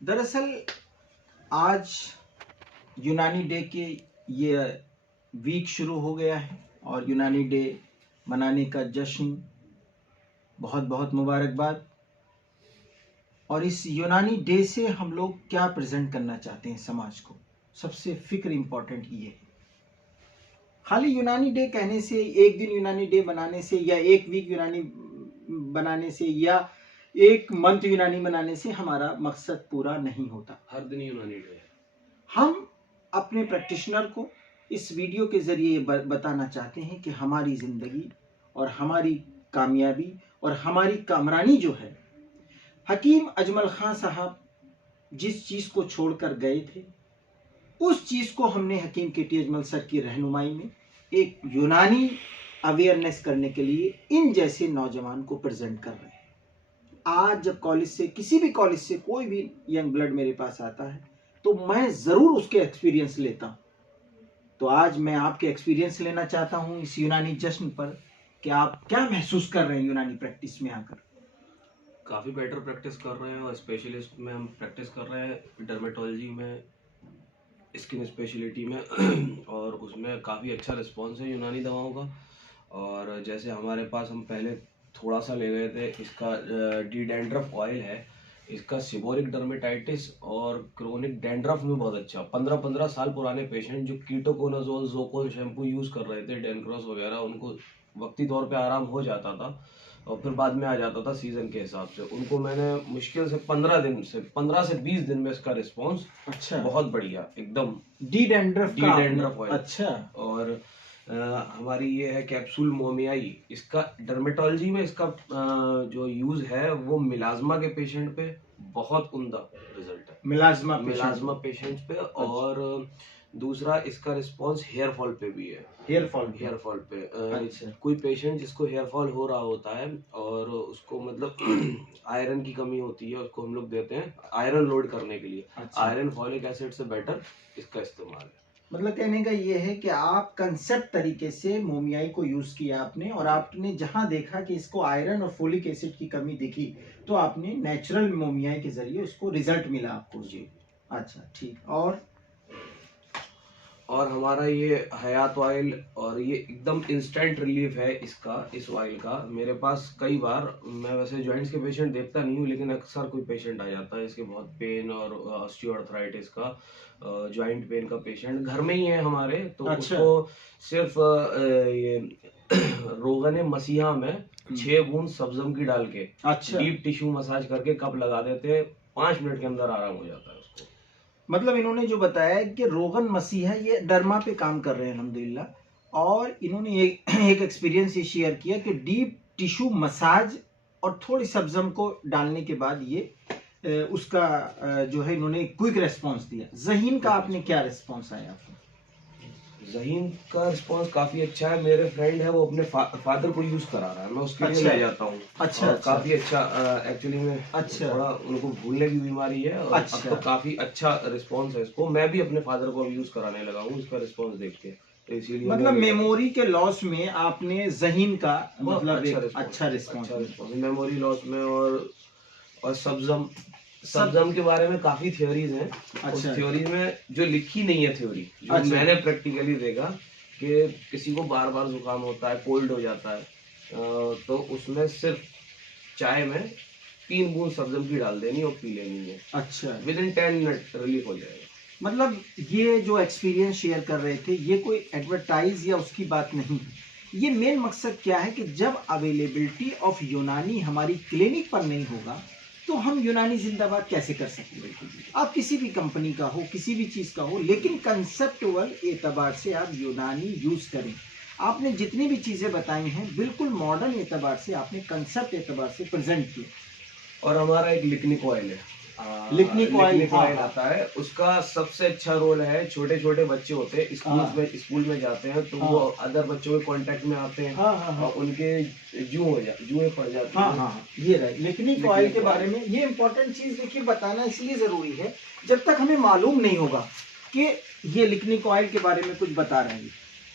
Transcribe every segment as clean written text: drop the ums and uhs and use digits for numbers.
दरअसल आज यूनानी डे के ये वीक शुरू हो गया है और यूनानी डे मनाने का जश्न बहुत बहुत मुबारकबाद। और इस यूनानी डे से हम लोग क्या प्रेजेंट करना चाहते हैं समाज को, सबसे फिक्र इम्पोर्टेंट ये है। खाली यूनानी डे कहने से, एक दिन यूनानी डे बनाने से या एक वीक यूनानी बनाने से या एक मंथ यूनानी बनाने से हमारा मकसद पूरा नहीं होता। हर दिन यूनानी डे है। हम अपने प्रैक्टिशनर को इस वीडियो के जरिए बताना चाहते हैं कि हमारी ज़िंदगी और हमारी कामयाबी और हमारी कामरानी जो है, हकीम अजमल खां साहब जिस चीज़ को छोड़कर गए थे, उस चीज़ को हमने हकीम केटी अजमल सर की रहनुमाई में एक यूनानी अवेयरनेस करने के लिए इन जैसे नौजवान को प्रेजेंट कर रहे हैं। आज जब कॉलेज से, किसी भी कॉलेज से कोई भी यंग ब्लड मेरे पास आता है तो मैं ज़रूर उसके एक्सपीरियंस लेता हूँ। तो आज मैं आपके एक्सपीरियंस लेना चाहता हूँ इस यूनानी जश्न पर कि आप क्या महसूस कर रहे हैं यूनानी प्रैक्टिस में आकर। काफ़ी बेटर प्रैक्टिस कर रहे हैं और स्पेशलिस्ट में हम प्रैक्टिस कर रहे हैं, डर्मेटोलॉजी में, स्किन स्पेशलिटी में और उसमें काफ़ी अच्छा रिस्पॉन्स है यूनानी दवाओं का। और जैसे हमारे पास हम पहले थोड़ा सा ले गए थे, इसका डी डैंड्रफ ऑयल है, इसका सिबोरिक डर्मेटाइटिस और क्रोनिक डैंड्रफ में बहुत अच्छा। 15-15 साल पुराने पेशेंट जो कीटोकोनाजोल जोकोल शैम्पू यूज़ कर रहे थे, डेनक्रॉस वगैरह, उनको वक्ती तौर पे आराम हो जाता था और फिर बाद में आ जाता था सीजन के हिसाब से। उनको मैंने मुश्किल से 15 से 20 दिन में इसका रिस्पॉन्स अच्छा, बहुत बढ़िया, एकदम डी डैंड्रफ ऑयल। अच्छा। और हमारी ये है कैप्सूल मोमियाई, इसका डर्मेटोलॉजी में इसका जो यूज है वो मिलाज्मा के पेशेंट पे बहुत उम्दा रिजल्ट है, मिलाज्मा पेशेंट्स पे। और दूसरा इसका रिस्पॉन्स हेयर फॉल पे भी है, हेयर फॉल पे। अच्छा। कोई पेशेंट जिसको हेयर फॉल हो रहा होता है और उसको मतलब आयरन की कमी होती है, उसको हम लोग देते हैं आयरन लोड करने के लिए। अच्छा। आयरन फॉलिक एसिड से बेटर इसका इस्तेमाल है। मतलब कहने का ये है कि आप कंसेप्ट तरीके से मोमियाई को यूज किया आपने, और आपने जहां देखा कि इसको आयरन और फोलिक एसिड की कमी दिखी तो आपने नेचुरल मोमियाई के जरिए उसको रिजल्ट मिला आपको जी। अच्छा, ठीक। और हमारा ये हयात ऑयल, और ये एकदम इंस्टेंट रिलीफ है इसका, इस ऑयल का। मेरे पास कई बार, मैं वैसे जॉइंट्स के पेशेंट देखता नहीं हूँ, लेकिन अक्सर कोई पेशेंट आ जाता है इसके बहुत पेन और ऑस्टियोआर्थराइटिस का, जॉइंट पेन का पेशेंट घर में ही है हमारे। तो अच्छा। उसको सिर्फ ये रोगन मसीहा में 6 बूंद सब्जम की डाल के अच्छा, डीप टिश्यू मसाज करके कप लगा देते हैं, 5 मिनट के अंदर आराम हो जाता है उसको। मतलब इन्होंने जो बताया कि रोगन मसीहा ये डर्मा पे काम कर रहे हैं अल्हम्दुलिल्लाह, और इन्होंने एक एक्सपीरियंस ये शेयर किया कि डीप टिश्यू मसाज और थोड़ी सब्जम को डालने के बाद ये उसका जो है इन्होंने क्विक रेस्पॉन्स दिया। ज़हीन का आपने क्या रेस्पॉन्स आया आपको? ज़हीन का रिस्पॉन्स काफी अच्छा है। मेरे फ्रेंड है, वो अपने फादर को यूज करा रहा है, मैं उसके लिए ले जाता हूँ। अच्छा, काफी अच्छा, एक्चुअली में अच्छा, थोड़ा उनको भूलने की बीमारी है और अब तो काफी अच्छा रिस्पॉन्स है इसको। मैं भी अपने फादर को यूज कराने लगा हूँ इसका रिस्पॉन्स देख के, तो इसीलिए मतलब मेमोरी के लॉस में आपने ज़हीन का मतलब अच्छा रिस्पॉन्स मेमोरी लॉस में। और सब्जम के बारे में काफी थ्योरीज हैं। उस थ्योरी में जो लिखी नहीं है थ्योरी, जो मैंने प्रैक्टिकली देखा कि किसी को बार बार जुकाम होता है, कोल्ड हो जाता है, तो उसमें सिर्फ चाय में 3 बूंद सब्जम की डाल देनी और पी लेनी है। अच्छा, विद इन 10 मिनट रिलीफ हो जाएगा। मतलब ये जो एक्सपीरियंस शेयर कर रहे थे, ये कोई एडवर्टाइज या उसकी बात नहीं है। ये मेन मकसद क्या है कि जब अवेलेबिलिटी ऑफ यूनानी हमारी क्लिनिक पर नहीं होगा तो हम यूनानी जिंदाबाद कैसे कर सकते हैं। आप किसी भी कंपनी का हो, किसी भी चीज़ का हो, लेकिन कंसेप्टुअल एतबार से आप यूनानी यूज करें। आपने जितनी भी चीज़ें बताई हैं बिल्कुल मॉडर्न एतबार से आपने कंसेप्ट एतबार से प्रेजेंट किया। और हमारा एक लिक्निक ऑयल है, लिक्निक ऑयल आता है, उसका सबसे अच्छा रोल है। छोटे छोटे बच्चे होते हैं स्कूल में जाते हैं, तो वो अदर बच्चों के कांटेक्ट में आते हैं और उनके जुए पड़ जाते हैं। ये रहे लिक्निक ऑयल के बारे में। ये इंपॉर्टेंट चीज देखिए बताना इसलिए जरूरी है, जब तक हमें मालूम नहीं होगा कि ये लिक्निक ऑयल के बारे में कुछ बता रहे हैं।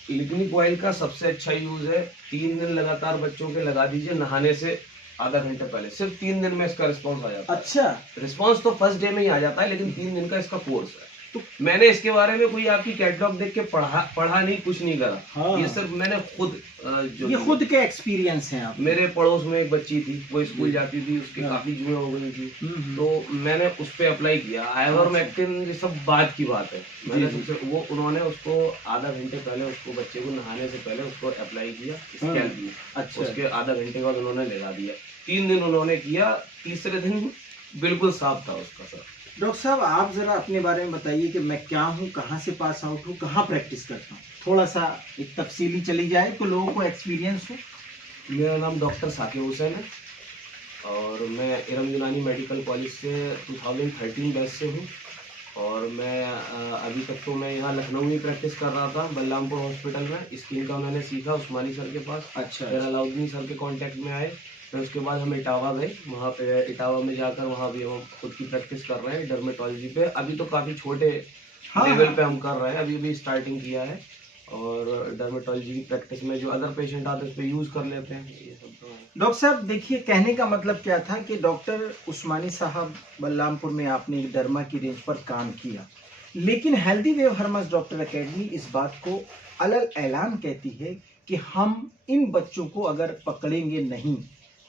लिक्निक ऑयल का सबसे अच्छा यूज है, 3 दिन लगातार बच्चों के लगा दीजिए, नहाने से आधा घंटे पहले, सिर्फ 3 दिन में इसका रिस्पॉन्स आ जाता है। अच्छा, रिस्पॉन्स तो फर्स्ट डे में ही आ जाता है, लेकिन 3 दिन का इसका कोर्स है। तो मैंने इसके बारे में कोई आपकी कैटलॉग देख के पढ़ा नहीं, कुछ नहीं करा। हाँ। ये सिर्फ मैंने खुद ये खुद के एक्सपीरियंस हैं आप। मेरे पड़ोस में एक बच्ची थी, वो स्कूल जाती थी, उसके हाँ। काफी जुए हो गई थी, हम्म। तो मैंने उस पे अप्लाई किया। आइवरमेक्टिन, ये सब बाद की बात है। मैंने सबसे वो उन्होंने उसको आधा घंटे पहले, उसको बच्चे को नहाने से पहले उसको अप्लाई किया स्कैल्प में। अच्छा। उसके आधा घंटे बाद उन्होंने लगा दिया। 3 दिन उन्होंने किया, तीसरे दिन बिल्कुल साफ था उसका सर। डॉक्टर साहब, आप जरा अपने बारे में बताइए कि मैं क्या हूँ, कहाँ से पास आउट हूँ, कहाँ प्रैक्टिस करता हूँ, थोड़ा सा एक तफसीली चली जाए तो लोगों को एक्सपीरियंस हो। मेरा नाम डॉक्टर साकिब हुसैन है और मैं इरम यूनानी मेडिकल कॉलेज से 2013 बैच से हूँ। और मैं अभी तक तो मैं यहाँ लखनऊ में प्रैक्टिस कर रहा था, बलरामपुर हॉस्पिटल में। स्किन का मैंने सीखा उस्मानी सर के पास। अच्छा। फिर अलाउद्दीन सर के कांटेक्ट में आए, फिर उसके बाद हम इटावा गए। वहाँ पे इटावा में जाकर वहाँ भी हम खुद की प्रैक्टिस कर रहे हैं डर्मेटोलॉजी पे। अभी तो काफ़ी छोटे लेवल पे हम कर रहे हैं, अभी स्टार्टिंग किया है। और डर्मेटोलॉजी की प्रैक्टिस में जो अदर पेशेंट आते हैं उस पर यूज़ कर लेते हैं। ये सब तो है। डॉक्टर साहब देखिए, कहने का मतलब क्या था कि डॉक्टर उस्मानी साहब बलरामपुर में आपने डर्मा की रेंज पर काम किया, लेकिन healthy wave Hermes doctor academy इस बात को अलग ऐलान कहती है कि हम इन बच्चों को अगर पकड़ेंगे नहीं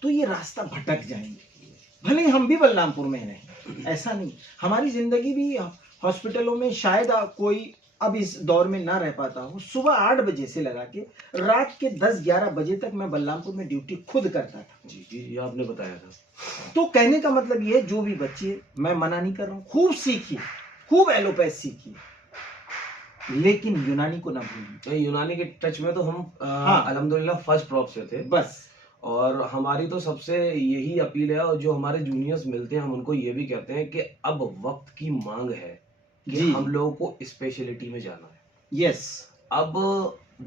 तो ये रास्ता भटक जाएंगे। भले ही हम भी बलरामपुर में रहें, ऐसा नहीं, हमारी जिंदगी भी हॉस्पिटलों में शायद कोई अब इस दौर में ना रह पाता हूँ। सुबह 8 बजे से लगा के रात के 10-11 बजे तक मैं बलरामपुर में ड्यूटी खुद करता था। जी जी, ये आपने बताया था। तो कहने का मतलब ये, जो भी बच्चे, मैं मना नहीं कर रहा हूँ, खूब सीखिए, खूब एलोपैथ सीखिए, लेकिन यूनानी को ना भूलिए। यूनानी के टच में तो हम हाँ। अल्हम्दुलिल्लाह फर्स्ट प्रॉप से थे बस। और हमारी तो सबसे यही अपील है, और जो हमारे जूनियर्स मिलते हैं हम उनको ये भी कहते हैं कि अब वक्त की मांग है कि जी। हम लोगों को स्पेशलिटी में जाना है। यस। अब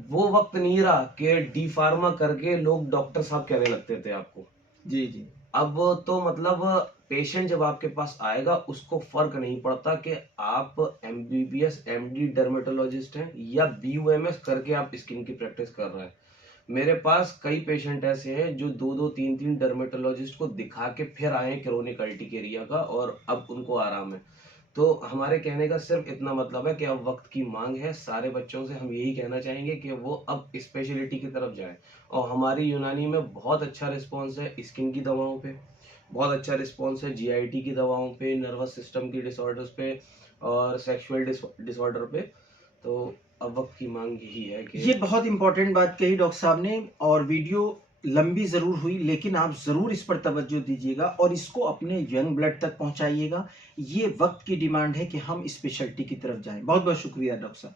वो वक्त नहीं रहा कि डी फार्मा करके लोग डॉक्टर साहब कहने लगते थे आपको। जी जी। अब तो मतलब पेशेंट जब आपके पास आएगा उसको फर्क नहीं पड़ता कि आप एमबीबीएस एमडी डर्मेटोलॉजिस्ट हैं या बीयूएमएस करके आप स्किन की प्रैक्टिस कर रहे हैं। मेरे पास कई पेशेंट ऐसे हैं जो 2-2 3-3 डर्मेटोलॉजिस्ट को दिखा के फिर आए हैं क्रोनिक अर्टिकेरिया का, और अब उनको आराम है। तो हमारे कहने का सिर्फ इतना मतलब है कि अब वक्त की मांग है। सारे बच्चों से हम यही कहना चाहेंगे कि वो अब स्पेशलिटी की तरफ जाएं। और हमारी यूनानी में बहुत अच्छा रिस्पॉन्स है स्किन की दवाओं पे, बहुत अच्छा रिस्पॉन्स है जीआईटी की दवाओं पे, नर्वस सिस्टम की डिसऑर्डर्स पे और सेक्सुअल डिसऑर्डर पे। तो अब वक्त की मांग यही है कि ये बहुत इंपॉर्टेंट बात कही डॉक्टर साहब ने, और वीडियो लंबी जरूर हुई, लेकिन आप जरूर इस पर तवज्जो दीजिएगा और इसको अपने यंग ब्लड तक पहुंचाइएगा। ये वक्त की डिमांड है कि हम स्पेशलिटी की तरफ जाएं। बहुत बहुत शुक्रिया डॉक्टर साहब।